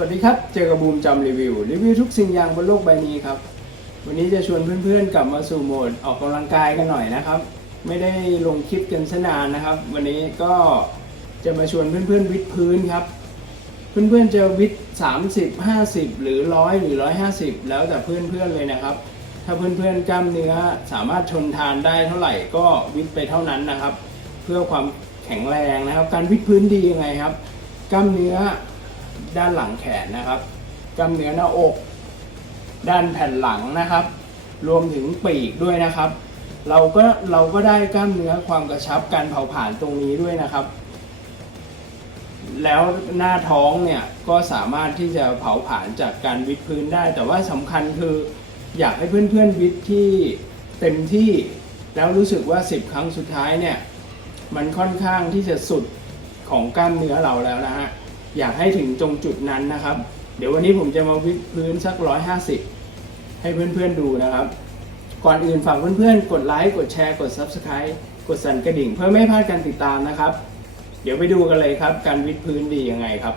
วัสดีครับ เจอกับบูมจำรีวิว รีวิวทุกสิ่งอย่างบนโลกใบนี้ครับ วันนี้จะชวนเพื่อนๆกลับมาสู่โหมดออกกำลังกายกันหน่อยนะครับ ไม่ได้ลงคลิปกันสนานนะครับ วันนี้ก็จะมาชวนเพื่อนๆวิดพื้นครับ เพื่อนๆจะวิด30 50 หรือ100หรือ 150 แล้วแต่เพื่อนๆเลยนะครับ ถ้าเพื่อนๆกล้ามเนื้อสามารถชนทานได้เท่าไหร่ก็วิดไปเท่านั้นนะครับ เพื่อความแข็งแรงนะครับ การวิดพื้นดียังไงครับ กล้ามเนื้อ ด้านหลังแขนนะครับกล้ามเนื้อหน้าอก ด้านแผ่นหลังนะครับ รวมถึงปีกด้วยนะครับ เราก็เราก็ได้กล้ามเนื้อความกระชับการเผาผลาญตรงนี้ด้วยนะครับ แล้วหน้าท้องเนี่ยก็สามารถที่จะเผาผลาญจากการวิดพื้นได้ แต่ว่าสำคัญคืออยากให้เพื่อนๆวิดที่เต็มที่แล้วรู้สึกว่า 10 ครั้งสุดท้ายเนี่ย มันค่อนข้างที่จะสุดของกล้ามเนื้อเราแล้วนะฮะ อยากให้ถึงตรงจุดนั้นนะครับ เดี๋ยววันนี้ผมจะมาวิดพื้นสัก150ให้เพื่อนๆดูนะครับ ก่อนอื่นฝากเพื่อนๆ กดไลค์กดแชร์กด Subscribe กดสั่นกระดิ่ง เพื่อไม่พลาดการติดตามนะครับ เดี๋ยวไปดูกันเลยครับ การวิดพื้นดียังไงครับ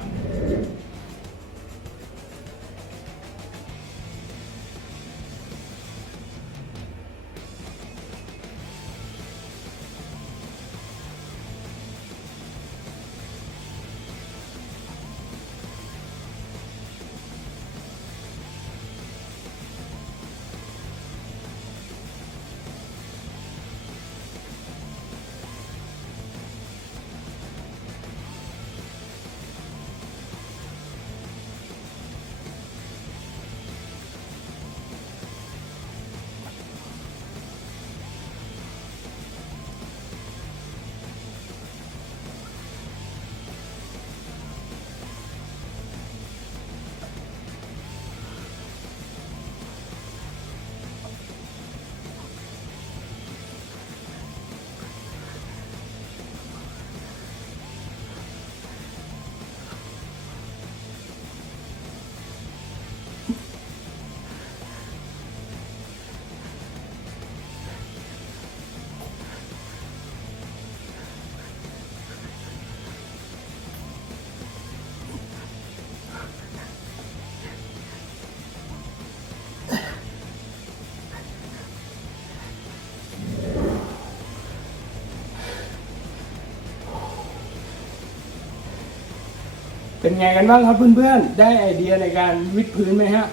เป็นไงกันบ้างครับเพื่อนๆ ได้ไอเดียในการวิดพื้นไหมฮะ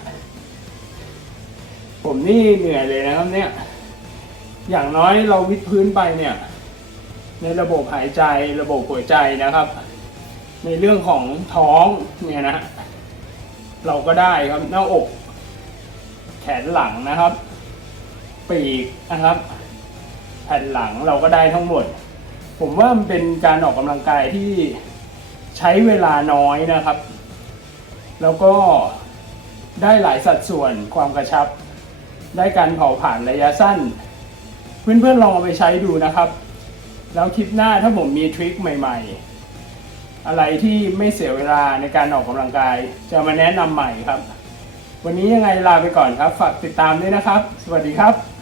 ผมนี่เหนื่อยเลยนะครับเนี่ย อย่างน้อยเราวิดพื้นไปเนี่ย ในระบบหายใจระบบหัวใจนะครับ ในเรื่องของท้องเนี่ยนะ เราก็ได้ครับหน้าอก แขนหลังนะครับ ปีกนะครับ แผ่นหลังเราก็ได้ทั้งหมด ผมว่ามันเป็นการออกกำลังกายที่ ใช้เวลาน้อยนะครับ แล้วก็ได้หลายสัดส่วนความกระชับ ได้การเผาผลาญระยะสั้น เพื่อนๆลองเอาไปใช้ดูนะครับ แล้วคลิปหน้าถ้าผมมีทริคใหม่ ๆ อะไรที่ไม่เสียเวลาในการออกกำลังกาย จะมาแนะนำใหม่ครับ วันนี้ยังไงลาไปก่อนครับ ฝากติดตามด้วยนะครับ สวัสดีครับ